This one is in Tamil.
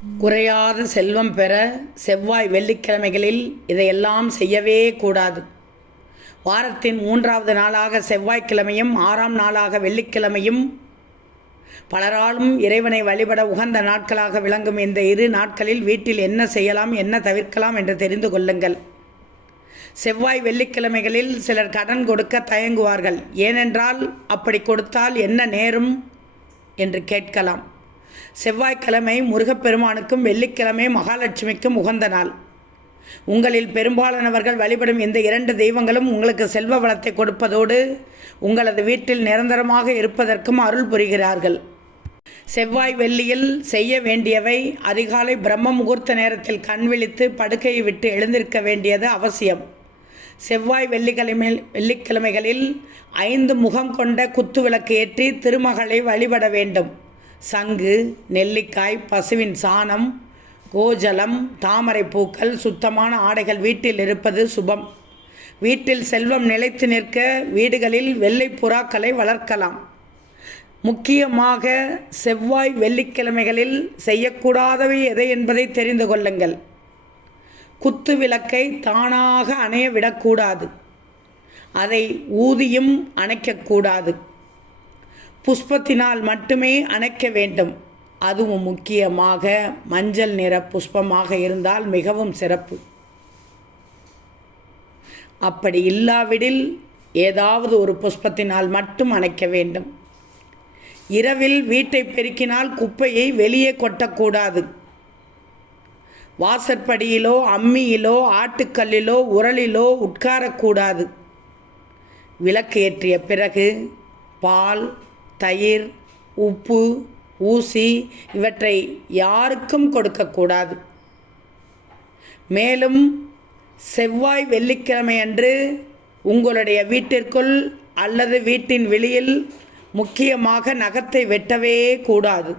குறையாத செல்வம் பெற செவ்வாய் வெள்ளிக்கிழமைகளில் இதையெல்லாம் செய்யவே கூடாது. வாரத்தின் 3வது நாளாக செவ்வாய்க்கிழமையும் 6ஆம் நாளாக வெள்ளிக்கிழமையும் பலராலும் இறைவனை வழிபட உகந்த நாட்களாக விளங்கும் இந்த 2 நாட்களில் வீட்டில் என்ன செய்யலாம், என்ன தவிர்க்கலாம் என்று தெரிந்து கொள்ளுங்கள். செவ்வாய் வெள்ளிக்கிழமைகளில் சிலர் கடன் கொடுக்க தயங்குவார்கள். ஏனென்றால் அப்படி கொடுத்தால் என்ன நேரும் என்று கேட்கலாம். செவ்வாய்க்கிழமை முருகப்பெருமானுக்கும் வெள்ளிக்கிழமை மகாலட்சுமிக்கும் உகந்த நாள். உங்களில் பெரும்பாலானவர்கள் வழிபடும் இந்த 2 தெய்வங்களும் உங்களுக்கு செல்வ வளத்தை கொடுப்பதோடு உங்களது வீட்டில் நிரந்தரமாக இருப்பதற்கும் அருள் புரிகிறார்கள். செவ்வாய் வெள்ளியில் செய்ய வேண்டியவை: அதிகாலை பிரம்ம முகூர்த்த நேரத்தில் கண் விழித்து படுக்கையை விட்டு எழுந்திருக்க வேண்டியது அவசியம். செவ்வாய் வெள்ளிக்கிழமைகளில் 5 முகம் கொண்ட குத்து விளக்கு ஏற்றி திருமகளை வழிபட வேண்டும். சங்கு, நெல்லிக்காய், பசுவின் சாணம், கோஜலம், தாமரை பூக்கள், சுத்தமான ஆடைகள் வீட்டில் இருப்பது சுபம். வீட்டில் செல்வம் நிலைத்து நிற்க வீடுகளில் வெள்ளை புறாக்களை வளர்க்கலாம். முக்கியமாக செவ்வாய் வெள்ளிக்கிழமைகளில் செய்யக்கூடாதவை எதை என்பதை தெரிந்து கொள்ளுங்கள். குத்து விளக்கை தானாக அணைய விடக்கூடாது. அதை ஊதியும் அணைக்கக்கூடாது. புஷ்பத்தினால் மட்டுமே அணைக்க வேண்டும். அதுவும் முக்கியமாக மஞ்சள் நிற புஷ்பமாக இருந்தால் மிகவும் சிறப்பு. அப்படி இல்லாவிடில் ஏதாவது ஒரு புஷ்பத்தினால் மட்டும் அணைக்க வேண்டும். இரவில் வீட்டை பெருக்கினால் குப்பையை வெளியே கொட்டக்கூடாது. வாசற்படியிலோ அம்மியிலோ ஆட்டுக்கல்லிலோ உரலிலோ உட்காரக்கூடாது. விளக்கு ஏற்றிய பிறகு பால், தயிர், உப்பு, ஊசி இவற்றை யாருக்கும் கொடுக்கக்கூடாது. மேலும் செவ்வாய் வெள்ளிக்கிழமை அன்று உங்களுடைய வீட்டிற்குள் அல்லது வீட்டின் வெளியில் முக்கியமாக நகத்தை வெட்டவே கூடாது.